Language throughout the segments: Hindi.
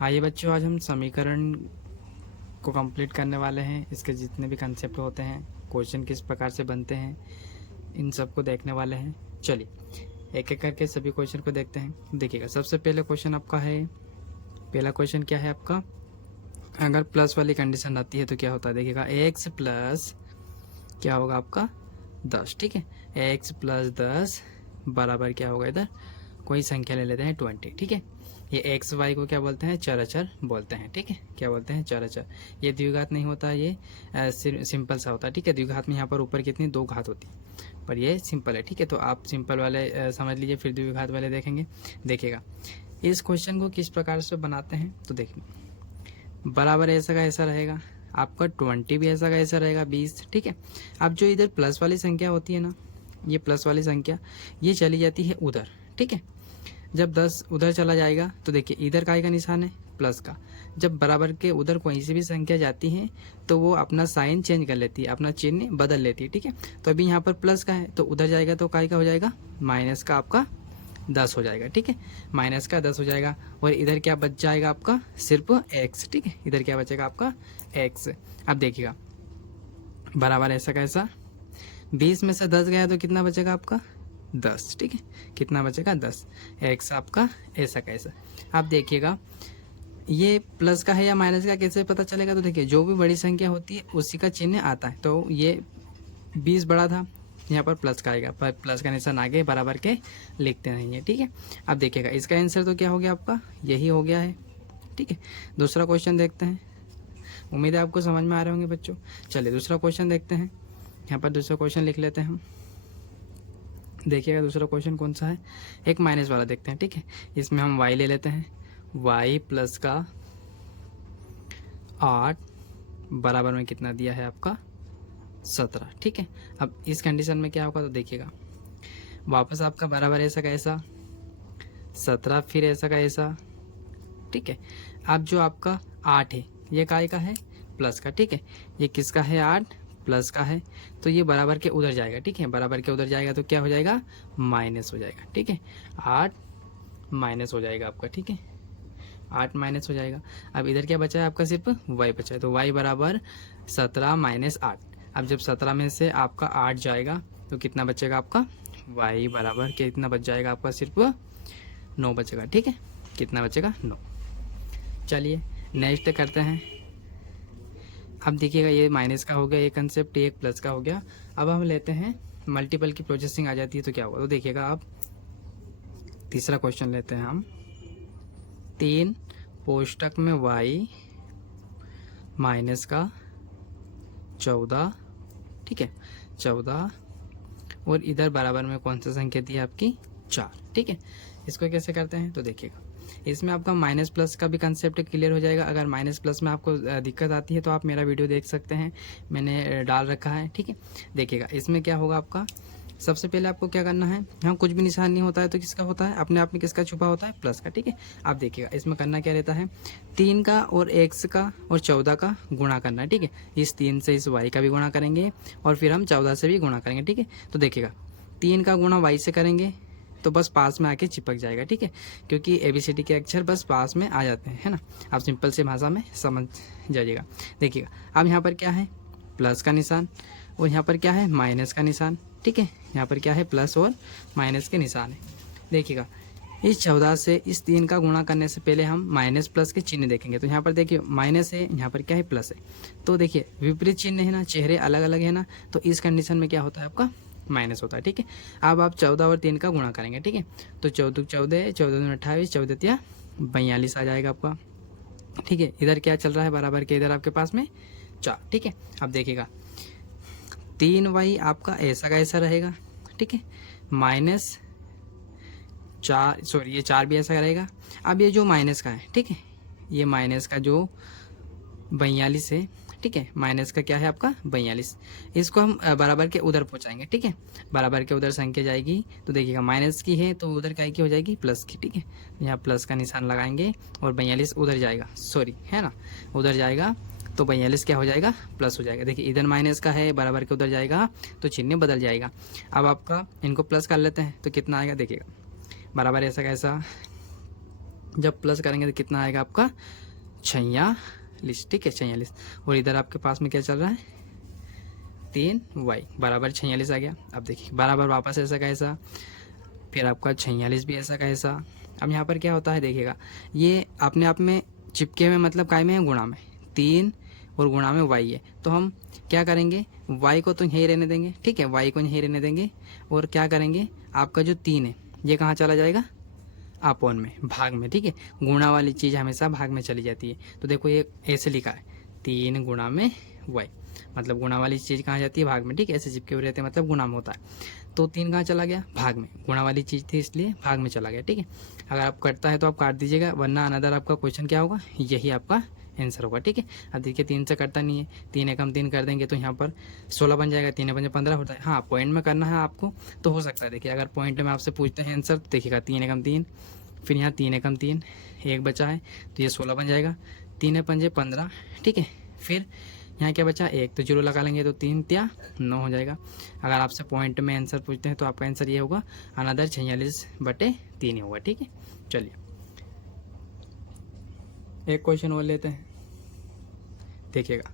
आइए बच्चों, आज हम समीकरण को कंप्लीट करने वाले हैं। इसके जितने भी कंसेप्ट होते हैं, क्वेश्चन किस प्रकार से बनते हैं, इन सब को देखने वाले हैं। चलिए एक एक करके सभी क्वेश्चन को देखते हैं। देखिएगा, सबसे पहले क्वेश्चन आपका है, पहला क्वेश्चन क्या है आपका, अगर प्लस वाली कंडीशन आती है तो क्या होता है। देखिएगा, एक्स प्लस क्या होगा आपका 10। ठीक है, एक्स प्लस 10 बराबर क्या होगा, इधर कोई संख्या ले लेते हैं 20। ठीक है, ये एक्स वाई को क्या बोलते हैं, चर अचर बोलते हैं। ठीक है, क्या बोलते हैं, चर अचर। ये द्विघात नहीं होता, ये सिंपल सा होता है। ठीक है, द्विघात में यहाँ पर ऊपर कितनी 2 घात होती है, पर ये सिंपल है। ठीक है, तो आप सिंपल वाले समझ लीजिए, फिर द्विघात वाले देखेंगे। देखिएगा इस क्वेश्चन को किस प्रकार से बनाते हैं, तो देखिए बराबर ऐसा का ऐसा रहेगा, आपका 20 भी ऐसा का ऐसा रहेगा 20। ठीक है, अब जो इधर प्लस वाली संख्या होती है ना, ये प्लस वाली संख्या ये चली जाती है उधर। ठीक है, जब 10 उधर चला जाएगा तो देखिए इधर काय का निशान है, प्लस का। जब बराबर के उधर कोई सी भी संख्या जाती है तो वो अपना साइन चेंज कर लेती है, अपना चिन्ह बदल लेती है। ठीक है, तो अभी यहाँ पर प्लस का है तो उधर जाएगा तो काय का हो जाएगा, माइनस का आपका 10 हो जाएगा। ठीक है, माइनस का 10 हो जाएगा, और इधर क्या बच जाएगा आपका, सिर्फ एक्स। ठीक है, इधर क्या बचेगा आपका एक्स। अब देखिएगा बराबर ऐसा कैसा, 20 में से 10 गया तो कितना बचेगा आपका 10। ठीक है, कितना बचेगा 10, एक्स आपका ऐसा कैसा। आप देखिएगा ये प्लस का है या माइनस का कैसे पता चलेगा, तो देखिए जो भी बड़ी संख्या होती है उसी का चिन्ह आता है। तो ये 20 बड़ा था, यहाँ पर प्लस का आएगा, पर प्लस का निशान आगे बराबर के लिखते नहीं है। ठीक है, अब देखिएगा इसका आंसर तो क्या हो गया आपका, यही हो गया है। ठीक है, दूसरा क्वेश्चन देखते हैं। उम्मीद है आपको समझ में आ रहे होंगे बच्चों। चलिए दूसरा क्वेश्चन देखते हैं। यहाँ पर दूसरा क्वेश्चन लिख लेते हैं हम। देखिएगा दूसरा क्वेश्चन कौन सा है, एक माइनस वाला देखते हैं। ठीक है, इसमें हम y ले लेते हैं, y प्लस का 8 बराबर में कितना दिया है आपका 17। ठीक है, अब इस कंडीशन में क्या होगा, तो देखिएगा वापस आपका बराबर ऐसा का ऐसा 17, फिर ऐसा का ऐसा। ठीक है, अब जो आपका 8 है ये काय का है, प्लस का। ठीक है, ये किसका है, 8 प्लस का है, तो ये बराबर के उधर जाएगा। ठीक है, बराबर के उधर जाएगा तो क्या हो जाएगा, माइनस हो जाएगा। ठीक है, 8 माइनस हो जाएगा आपका। ठीक है, 8 माइनस हो जाएगा। अब इधर क्या बचा है आपका, सिर्फ y बचा है, तो y बराबर 17 माइनस 8। अब जब 17 में से आपका 8 जाएगा तो कितना बचेगा आपका, y बराबर कितना बच जाएगा आपका, सिर्फ 9 बचेगा। ठीक है, कितना बचेगा 9। चलिए नेक्स्ट करते हैं। अब देखिएगा ये माइनस का हो गया ये कंसेप्ट, ये एक प्लस का हो गया। अब हम लेते हैं मल्टीपल की प्रोसेसिंग आ जाती है तो क्या होगा, तो देखिएगा आप तीसरा क्वेश्चन लेते हैं हम। 3 कोष्टक में y माइनस का 14। ठीक है, 14, और इधर बराबर में कौन सा संख्या दी है आपकी 4। ठीक है, इसको कैसे करते हैं, तो देखिएगा इसमें आपका माइनस प्लस का भी कंसेप्ट क्लियर हो जाएगा। अगर माइनस प्लस में आपको दिक्कत आती है तो आप मेरा वीडियो देख सकते हैं, मैंने डाल रखा है। ठीक है, देखिएगा इसमें क्या होगा आपका, सबसे पहले आपको क्या करना है, यहाँ कुछ भी निशान नहीं होता है तो किसका होता है, अपने आप में किसका छुपा होता है, प्लस का। ठीक है, आप देखिएगा इसमें करना क्या रहता है, 3 का और x का और 14 का गुणा करना है। ठीक है, इस 3 से इस y का भी गुणा करेंगे और फिर हम 14 से भी गुणा करेंगे। ठीक है, तो देखिएगा 3 का गुणा y से करेंगे तो बस पास में आके चिपक जाएगा। ठीक है, क्योंकि ABCD के अक्षर बस पास में आ जाते हैं, है ना। आप सिंपल से भाषा में समझ जाइएगा। देखिएगा अब यहाँ पर क्या है, प्लस का निशान, और यहाँ पर क्या है, माइनस का निशान। ठीक है, यहाँ पर क्या है, प्लस और माइनस के निशान है। देखिएगा इस 14 से इस 3 का गुणा करने से पहले हम माइनस प्लस के चिन्ह देखेंगे। तो यहाँ पर देखिए माइनस है, यहाँ पर क्या है, प्लस है। तो देखिए विपरीत चिन्ह है ना, चेहरे अलग अलग है ना, तो इस कंडीशन में क्या होता है आपका, माइनस होता है। ठीक है, अब आप 14 और 3 का गुणा करेंगे। ठीक है, तो 14 14, 14 28, 14 42 आ जाएगा आपका। ठीक है, इधर क्या चल रहा है बराबर के, इधर आपके पास में 4। ठीक है, अब देखिएगा 3y आपका ऐसा का ऐसा रहेगा। ठीक है, माइनस 4, सॉरी ये 4 भी ऐसा का रहेगा। अब ये जो माइनस का है, ठीक है, ये माइनस का जो 42 है। ठीक है, माइनस का क्या है आपका 42, इसको हम बराबर के उधर पहुंचाएंगे। ठीक है, बराबर के उधर संख्या जाएगी तो देखिएगा माइनस की है तो उधर क्या की हो जाएगी, प्लस की। ठीक है, यहाँ प्लस का निशान लगाएंगे और 42 उधर जाएगा, सॉरी है ना, उधर जाएगा तो 42 क्या हो जाएगा, प्लस हो जाएगा। देखिए इधर माइनस का है, बराबर के उधर जाएगा तो चिन्ह बदल जाएगा। अब आपका इनको प्लस कर लेते हैं तो कितना आएगा, देखिएगा बराबर ऐसा कैसा जब प्लस करेंगे तो कितना आएगा आपका 46, ठीक है 46। और इधर आपके पास में क्या चल रहा है 3y बराबर 46 आ गया। अब देखिए बराबर वापस ऐसा का ऐसा, फिर आपका 46 भी ऐसा का ऐसा। अब यहाँ पर क्या होता है देखिएगा, ये अपने आप में चिपके हुए मतलब काय में है गुणा में, 3 और गुणा में y है, तो हम क्या करेंगे y को तो यहीं रहने देंगे, ठीक है y को यहीं रहने देंगे। और क्या करेंगे आपका जो 3 है ये कहाँ चला जाएगा अपॉन में, भाग में, ठीक है। गुणा वाली चीज़ हमेशा भाग में चली जाती है। तो देखो ये ऐसे लिखा है 3 गुणा में y, मतलब गुणा वाली चीज़ कहाँ जाती है भाग में, ठीक है। ऐसे चिपके हुए रहते हैं मतलब गुणा में होता है। तो 3 कहाँ चला गया भाग में, गुणा वाली चीज़ थी इसलिए भाग में चला गया, ठीक है। अगर आप कटता है तो आप काट दीजिएगा, वरना अनदर आपका क्वेश्चन क्या होगा, यही आपका आंसर होगा, ठीक है। अब देखिए 3 से कटता नहीं है, 3 एकम 3 कर देंगे तो यहाँ पर 16 बन जाएगा, 3 पंजे 15 होता है। हाँ पॉइंट में करना है आपको तो हो सकता है। देखिए अगर पॉइंट में आपसे पूछते हैं आंसर तो देखिएगा 3 एकम 3, फिर यहाँ 3 एकम 3, एक बचा है तो ये 16 बन जाएगा, 3 पंजे 15, ठीक है। फिर यहाँ क्या बचा एक, तो जीरो लगा लेंगे तो 3 त्या 9 हो जाएगा। अगर आपसे पॉइंट में आंसर पूछते हैं तो आपका आंसर ये होगा अनदर 46/3 ही होगा, ठीक है। चलिए एक क्वेश्चन और लेते हैं, देखिएगा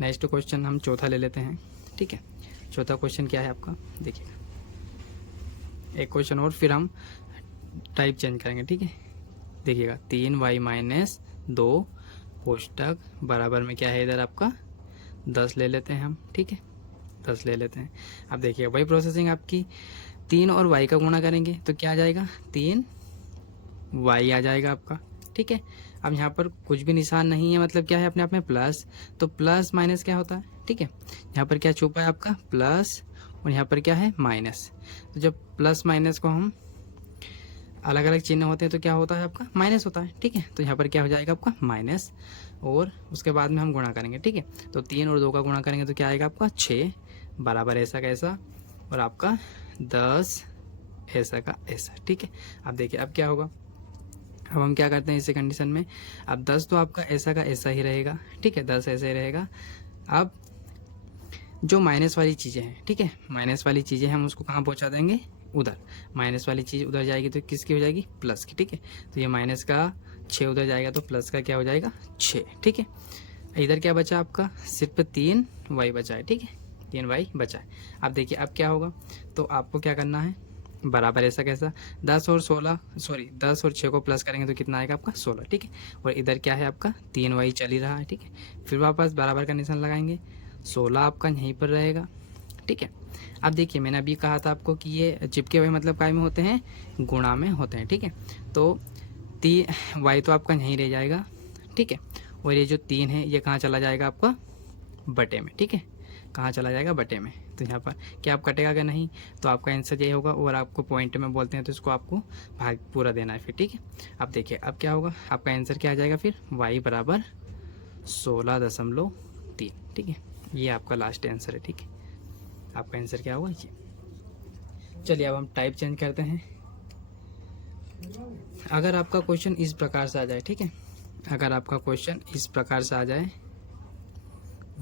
नेक्स्ट क्वेश्चन हम चौथा ले लेते हैं, ठीक है। चौथा क्वेश्चन क्या है आपका देखिएगा, एक क्वेश्चन और फिर हम टाइप चेंज करेंगे, ठीक है। देखिएगा 3y - 2 कोष्टक बराबर में क्या है इधर आपका 10 ले लेते हैं हम, ठीक है 10 ले लेते हैं। अब देखिए वही प्रोसेसिंग आपकी 3 और y का गुणा करेंगे तो क्या आ जाएगा 3y आ जाएगा आपका, ठीक है। अब यहाँ पर कुछ भी निशान नहीं है मतलब क्या है अपने आप में प्लस, तो प्लस माइनस क्या होता है, ठीक है। यहाँ पर क्या छुपा है आपका प्लस और यहाँ पर क्या है माइनस। तो जब प्लस माइनस को हम अलग अलग चिन्ह होते हैं तो क्या होता है आपका माइनस होता है, ठीक है। तो यहाँ पर क्या हो जाएगा आपका माइनस, और उसके बाद में हम गुणा करेंगे, ठीक है। तो 3 और 2 का गुणा करेंगे तो क्या आएगा आपका 6 बराबर ऐसा का ऐसा, और आपका 10 ऐसा का ऐसा, ठीक है। अब देखिए अब क्या होगा, अब हम क्या करते हैं इस कंडीशन में, अब 10 तो आपका ऐसा का ऐसा ही रहेगा, ठीक है 10 ऐसे ही रहेगा। अब जो माइनस वाली चीज़ें हैं, ठीक है माइनस वाली चीज़ें हम उसको कहाँ पहुँचा देंगे उधर, माइनस वाली चीज़ उधर जाएगी तो किसकी हो जाएगी प्लस की, ठीक है। तो ये माइनस का 6 उधर जाएगा तो प्लस का क्या हो जाएगा 6, ठीक है। इधर क्या बचा आपका सिर्फ 3y बचा है, ठीक है 3y बचा है। अब देखिए अब क्या होगा, तो आपको क्या करना है बराबर ऐसा कैसा 10 और 6 को प्लस करेंगे तो कितना आएगा आपका 16, ठीक है। और इधर क्या है आपका 3y चल ही रहा है, ठीक है। फिर वापस बराबर का निशान लगाएंगे, 16 आपका यहीं पर रहेगा, ठीक है। अब देखिए मैंने अभी कहा था आपको कि ये चिपके हुए मतलब काय में होते हैं गुणा में होते हैं, ठीक है। तो y तो आपका यहीं रह जाएगा, ठीक है। और ये जो 3 है ये कहाँ चला जाएगा आपका बटे में, ठीक है कहाँ चला जाएगा बटे में। तो यहाँ पर क्या आप कटेगा क्या नहीं, तो आपका आंसर यही होगा। और आपको पॉइंट में बोलते हैं तो इसको आपको भाग पूरा देना है फिर, ठीक है। अब देखिए अब क्या होगा, आपका आंसर क्या आ जाएगा फिर y बराबर 16.3, ठीक है। ये आपका लास्ट आंसर है, ठीक है। आपका आंसर क्या होगा ये। चलिए अब हम टाइप चेंज करते हैं। अगर आपका क्वेश्चन इस प्रकार से आ जाए, ठीक है अगर आपका क्वेश्चन इस प्रकार से आ जाए,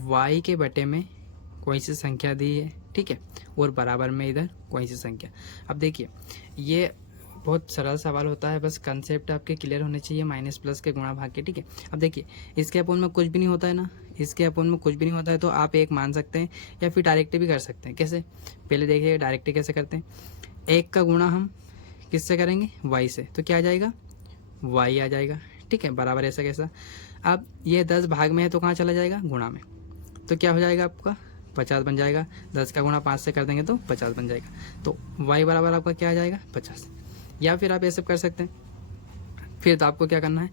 y के बटे में कोई सी संख्या दी है, ठीक है, और बराबर में इधर कोई सी संख्या। अब देखिए ये बहुत सरल सवाल होता है, बस कंसेप्ट आपके क्लियर होने चाहिए, माइनस प्लस के गुणा भाग के, ठीक है। अब देखिए इसके अपोन में कुछ भी नहीं होता है ना, इसके अपोन में कुछ भी नहीं होता है तो आप एक मान सकते हैं या फिर डायरेक्ट भी कर सकते हैं। कैसे, पहले देखिए डायरेक्ट कैसे करते हैं, 1 का गुणा हम किससे करेंगे y से, तो क्या आ जाएगा y आ जाएगा, ठीक है बराबर ऐसा कैसा। अब ये 10 भाग में है तो कहाँ चला जाएगा गुणा में, तो क्या हो जाएगा आपका 50 बन जाएगा। 10 का गुणा 5 से कर देंगे तो 50 बन जाएगा। तो y बराबर आपका क्या आ जाएगा 50। या फिर आप ऐसे कर सकते हैं, फिर तो आपको क्या करना है,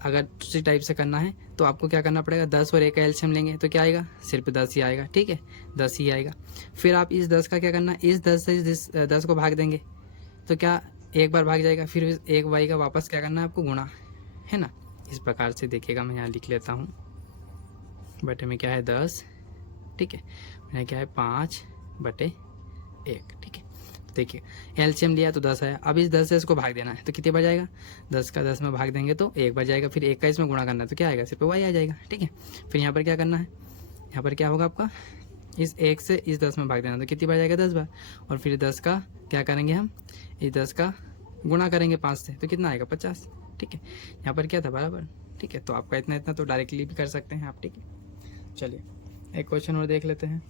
अगर दूसरी टाइप से करना है तो आपको क्या करना पड़ेगा, 10 और 1 का एलसीएम लेंगे तो क्या आएगा सिर्फ 10 ही आएगा, ठीक है 10 ही आएगा। फिर आप इस 10 का क्या करना है, इस 10 से इस 10 को भाग देंगे तो क्या एक बार भाग जाएगा, फिर एक y का वापस क्या करना है आपको गुणा, है ना। इस प्रकार से देखिएगा, मैं यहाँ लिख लेता हूँ, बटे में क्या है 10, ठीक है मैंने क्या है 5/1, ठीक है। देखिए एलसीएम लिया तो 10 आया, अब इस 10 से इसको भाग देना है तो कितने बार जाएगा, 10 का 10 में भाग देंगे तो 1 बार जाएगा, फिर 1 का इसमें गुणा करना है तो क्या आएगा सिर्फ y आ जाएगा, ठीक है। फिर यहाँ पर क्या करना है, यहाँ पर क्या होगा आपका इस 1 से इस 10 में भाग देना तो कितनी बार जाएगा 10 बार, और फिर 10 का क्या करेंगे हम, इस 10 का गुणा करेंगे 5 से तो कितना आएगा 50, ठीक है, यहाँ पर क्या था बराबर, ठीक है। तो आपका इतना इतना तो डायरेक्टली भी कर सकते हैं आप, ठीक है। चलिए एक क्वेश्चन और देख लेते हैं।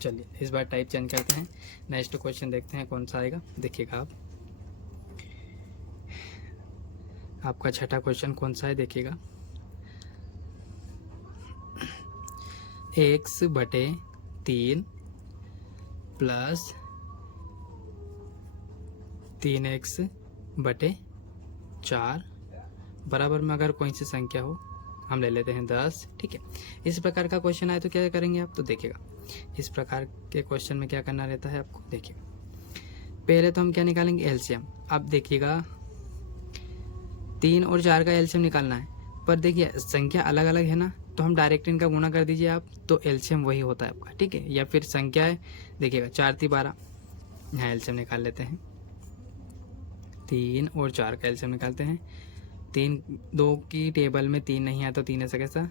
चलिए इस बार टाइप चेंज करते हैं, नेक्स्ट क्वेश्चन देखते हैं कौन सा आएगा। देखिएगा आप, आपका छठा क्वेश्चन कौन सा है, देखिएगा। x बटे 3 प्लस 3x बटे 4 बराबर में अगर कोई सी संख्या हो, हम ले लेते हैं 10, ठीक है। इस प्रकार का क्वेश्चन आए तो क्या करेंगे आप, तो देखिएगा इस प्रकार के क्वेश्चन में क्या करना रहता है आपको, देखिएगा पहले तो हम क्या निकालेंगे, एलसीएम। अब देखिएगा 3 और 4 का एलसीएम निकालना है, पर देखिए संख्या अलग अलग है ना, तो हम डायरेक्ट इनका गुणा कर दीजिए आप, तो एलसीएम वही होता है आपका, ठीक है। या फिर संख्या है, देखिएगा 4 3 12, यहाँ एलसीएम निकाल लेते हैं। 3 और 4 का एलसीएम निकालते हैं। 3 2 की टेबल में 3 नहीं आता, तो 3 ऐसा कैसा,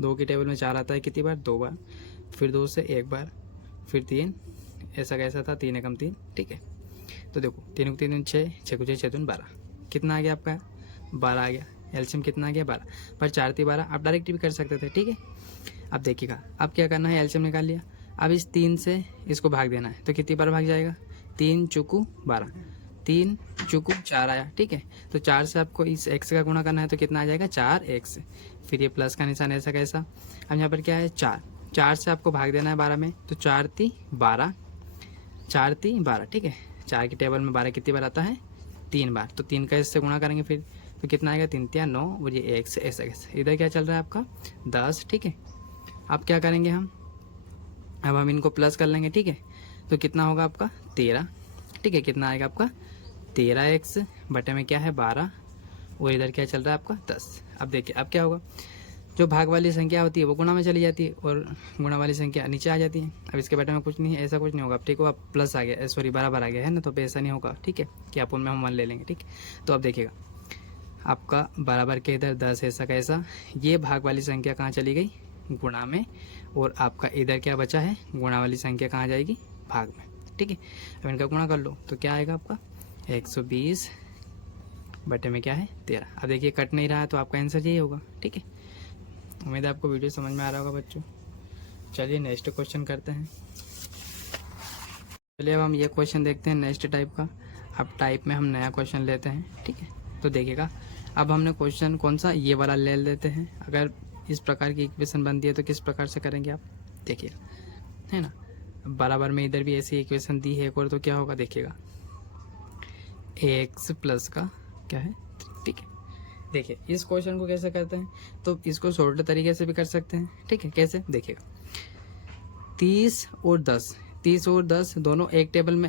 2 की टेबल में 4 आता है कितनी बार, 2 बार, फिर 2 से 1 बार, फिर 3 ऐसा कैसा था, 3 एकम 3, ठीक है। तो देखो 3 को 3 6, 6 को 6 6 12, कितना आ गया आपका, 12 आ गया। एलसीएम कितना आ गया, 12, पर 4 3 12 आप डायरेक्ट भी कर सकते थे, ठीक है। अब देखिएगा अब क्या करना है, एलसीएम निकाल लिया। अब इस 3 से इसको भाग देना है, तो कितनी बार भाग जाएगा, 3 चौकू 12, 3 चौकू 4 आया, ठीक है। तो 4 से आपको इस x का गुणा करना है, तो कितना आ जाएगा, 4x, फिर ये प्लस का निशान ऐसा कैसा। अब यहाँ पर क्या है, 4 से आपको भाग देना है 12 में, तो 4 3 12, 4 3 12, ठीक है। 4 की टेबल में 12 कितनी बार आता है, 3 बार, तो 3 का इससे गुणा करेंगे फिर, तो कितना आएगा, 3 3 9, और ये x ऐसा कैसे। इधर क्या चल रहा है आपका 10, ठीक है। अब क्या करेंगे हम, अब हम इनको प्लस कर लेंगे, ठीक है। तो कितना होगा आपका 13, ठीक है। कितना आएगा आपका 13x बटे में क्या है 12, और इधर क्या चल रहा है आपका 10। अब देखिए अब क्या होगा, जो भाग वाली संख्या होती है वो गुणा में चली जाती है, और गुणा वाली संख्या नीचे आ जाती है। अब इसके बटे में कुछ नहीं है, ऐसा कुछ नहीं होगा, अब ठीक होगा, प्लस आ गया, सॉरी बराबर आ गया है ना, तो ऐसा नहीं होगा, ठीक है, कि आप उनमें हम 1 ले लेंगे, ठीक। तो अब देखिएगा आपका बराबर के इधर 10 ऐसा कैसा, ये भाग वाली संख्या कहाँ चली गई, गुणा में, और आपका इधर क्या बचा है, गुणा वाली संख्या कहाँ जाएगी, भाग में, ठीक है। अब इनका गुणा कर लो, तो क्या आएगा आपका 120 बटे में क्या है 13। अब देखिए कट नहीं रहा है, तो आपका आंसर यही होगा, ठीक है। उम्मीद है आपको वीडियो समझ में आ रहा होगा बच्चों। चलिए नेक्स्ट क्वेश्चन करते हैं। चलिए अब हम ये क्वेश्चन देखते हैं नेक्स्ट टाइप का। अब टाइप में हम नया क्वेश्चन लेते हैं, ठीक है। तो देखिएगा अब हमने क्वेश्चन कौन सा, ये वाला ले लेते हैं। अगर इस प्रकार की इक्वेशन बनती है तो किस प्रकार से करेंगे आप, देखिएगा, है ना। बराबर में इधर भी ऐसी इक्वेशन दी है एक और, तो क्या होगा, देखिएगा x प्लस का क्या है, ठीक है। देखिए इस क्वेश्चन को कैसे करते हैं, तो इसको शॉर्ट तरीके से भी कर सकते हैं, ठीक है। कैसे, देखिएगा 30 और 10 दोनों एक टेबल में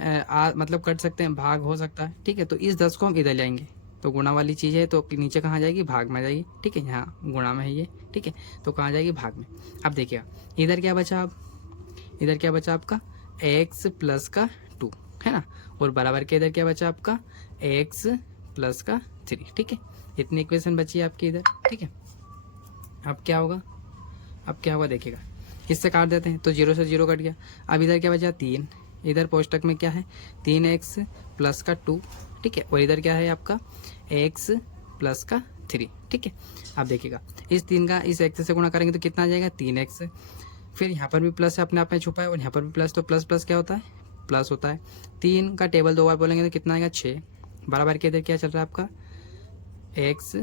मतलब कट सकते हैं, भाग हो सकता है, ठीक है। तो इस 10 को हम इधर लाएंगे, तो गुणा वाली चीज़ है, तो नीचे कहाँ जाएगी, भाग में जाएगी, ठीक है। यहाँ गुणा में है ये, ठीक है, तो कहाँ जाएगी, भाग में। अब देखिएगा इधर क्या बचा, अब इधर क्या बचा आपका x प्लस का 2, है ना, और बराबर के इधर क्या बचा आपका x प्लस का 3, ठीक है। इतनी इक्वेशन बची है आपकी इधर, ठीक है। अब क्या होगा, अब क्या होगा, देखिएगा इससे काट देते हैं, तो 0 से 0 कट गया। अब इधर क्या बचा 3, इधर पोस्टक में क्या है 3x प्लस का 2, ठीक है, और इधर क्या है आपका x प्लस का 3, ठीक है। अब देखिएगा इस 3 का इस x से गुणा करेंगे तो कितना आ जाएगा 3x, फिर यहाँ पर भी प्लस है अपने आप में छुपा है, और यहाँ पर भी प्लस, तो प्लस प्लस क्या होता है, प्लस होता है। 3 का टेबल 2 बार बोलेंगे तो कितना आएगा 6, बराबर के इधर क्या चल रहा है आपका x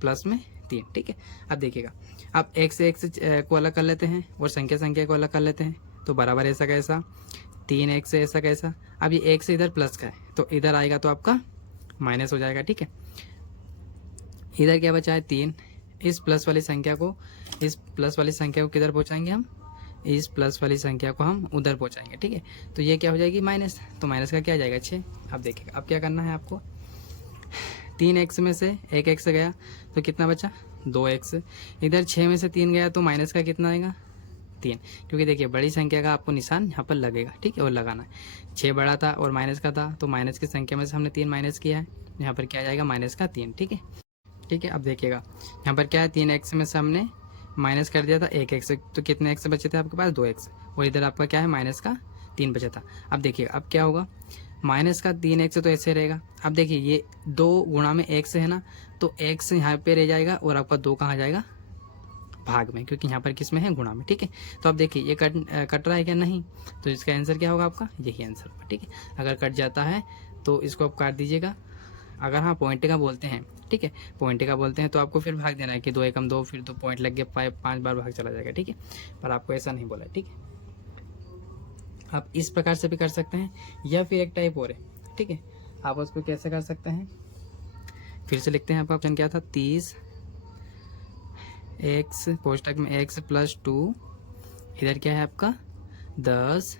प्लस में 3, ठीक है। अब देखिएगा अब x को अलग कर लेते हैं, और संख्या को अलग कर लेते हैं, तो बराबर ऐसा कैसा 3x ऐसा कैसा। अब ये x इधर प्लस का है, तो इधर आएगा तो आपका माइनस हो जाएगा, ठीक है। इधर क्या बचा है 3, इस प्लस वाली संख्या को किधर पहुंचाएंगे हम, इस प्लस वाली संख्या को हम उधर पहुंचाएंगे, ठीक है। तो ये क्या हो जाएगी माइनस, तो माइनस का क्या आ जाएगा 6। अब देखिएगा अब क्या करना है आपको, 3x में से 1x गया तो कितना बचा 2x, इधर 6 में से 3 गया तो माइनस का कितना आएगा 3, क्योंकि देखिए बड़ी संख्या का आपको निशान यहाँ पर लगेगा, ठीक है, और लगाना है। 6 बड़ा था और माइनस का था, तो माइनस की संख्या में से हमने 3 माइनस किया है, यहाँ पर क्या आ जाएगा माइनस का 3, ठीक है, ठीक है। अब देखिएगा यहाँ पर क्या है 3x में से हमने माइनस कर दिया था 1x, तो कितने x बचे थे आपके पास 2x, और इधर आपका क्या है माइनस का 3 बचा था। अब देखिए अब क्या होगा, माइनस का 3x तो ऐसे रहेगा। अब देखिए ये 2 गुणा में x है ना, तो x यहाँ पे रह जाएगा और आपका 2 कहाँ जाएगा, भाग में, क्योंकि यहाँ पर किस में है, गुणा में। ठीक है, तो अब देखिए ये कट रहा है क्या, नहीं, तो इसका आंसर क्या होगा आपका, यही आंसर होगा। ठीक है, अगर कट जाता है तो इसको आप काट दीजिएगा। अगर हाँ पॉइंट का बोलते हैं, ठीक है, पॉइंट का बोलते हैं तो आपको फिर भाग देना है कि 2 एकम 2, फिर 2 पॉइंट लग गए, 5 बार भाग चला जाएगा। ठीक है, पर आपको ऐसा नहीं बोला। ठीक है, आप इस प्रकार से भी कर सकते हैं, या फिर एक टाइप और है। ठीक है, आप उसको कैसे कर सकते हैं, फिर से लिखते हैं। आपका ऑप्शन क्या था, 30 x कोष्टक में x प्लस 2, इधर क्या है आपका 10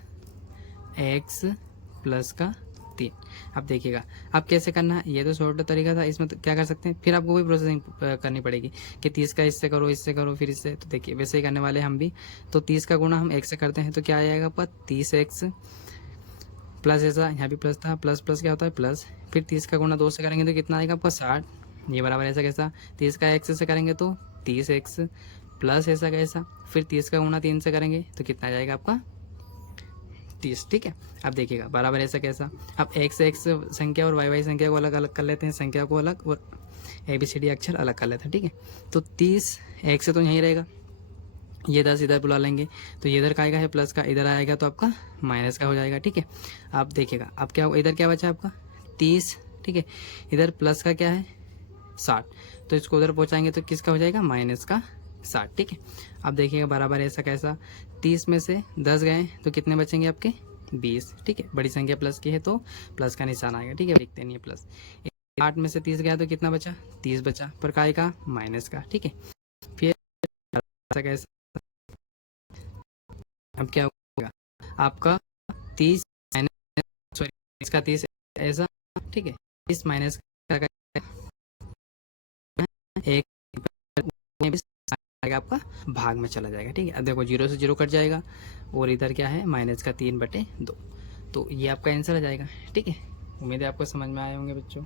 x प्लस का 3। अब देखिएगा अब कैसे करना है, ये तो शॉर्ट तरीका था, इसमें तो क्या कर सकते हैं, फिर आपको कोई प्रोसेसिंग करनी पड़ेगी कि 30 का इससे करो, इससे करो, फिर इससे। तो देखिए वैसे ही करने वाले हम भी। तो 30 का गुणा हम x से करते हैं तो क्या आ जाएगा आपका 30x प्लस, ऐसा यहाँ भी प्लस था, प्लस प्लस क्या होता है प्लस, फिर 30 का गुणा 2 से करेंगे तो कितना आएगा आपका 60, ये बराबर ऐसा कैसा, 30 का x से करेंगे तो 30x प्लस ऐसा कैसा, फिर 30 का गुणा 3 से करेंगे तो कितना आ जाएगा आपका 30। ठीक है, अब देखिएगा बराबर ऐसा कैसा, अब x x संख्या और y y संख्या को अलग अलग कर लेते हैं, संख्या को अलग और ABCD अक्षर अलग कर लेते हैं। ठीक है, तो 30 x से तो यहीं रहेगा, ये 10 इधर बुला लेंगे तो ये इधर का आएगा है प्लस का, इधर आएगा तो आपका माइनस का हो जाएगा। ठीक है, आप देखिएगा अब क्या, इधर क्या बचा आपका 30। ठीक है, इधर प्लस का क्या है 60, तो इसको उधर पहुंचाएंगे तो किसका हो जाएगा, माइनस का 60। ठीक है, अब देखिएगा बराबर ऐसा कैसा, 30 में से 10 गए तो कितने बचेंगे आपके 20। ठीक है, बड़ी संख्या प्लस की है तो प्लस का निशान आएगा। ठीक है, लिखते नहीं प्लस। 8 में से 30 गया तो कितना बचा, 30 बचा, पर काय का माइनस का। ठीक है, फिर ऐसा कैसा, अब क्या होगा आपका 30 माइनस, सॉरी इसका 30 ऐसा। ठीक है, 30 माइनस का एक आपका भाग में चला जाएगा। ठीक है, अब देखो 0 से 0 कट जाएगा और इधर क्या है माइनस का 3/2, तो ये आपका आंसर आ जाएगा। ठीक है, उम्मीद है आपको समझ में आए होंगे बच्चों।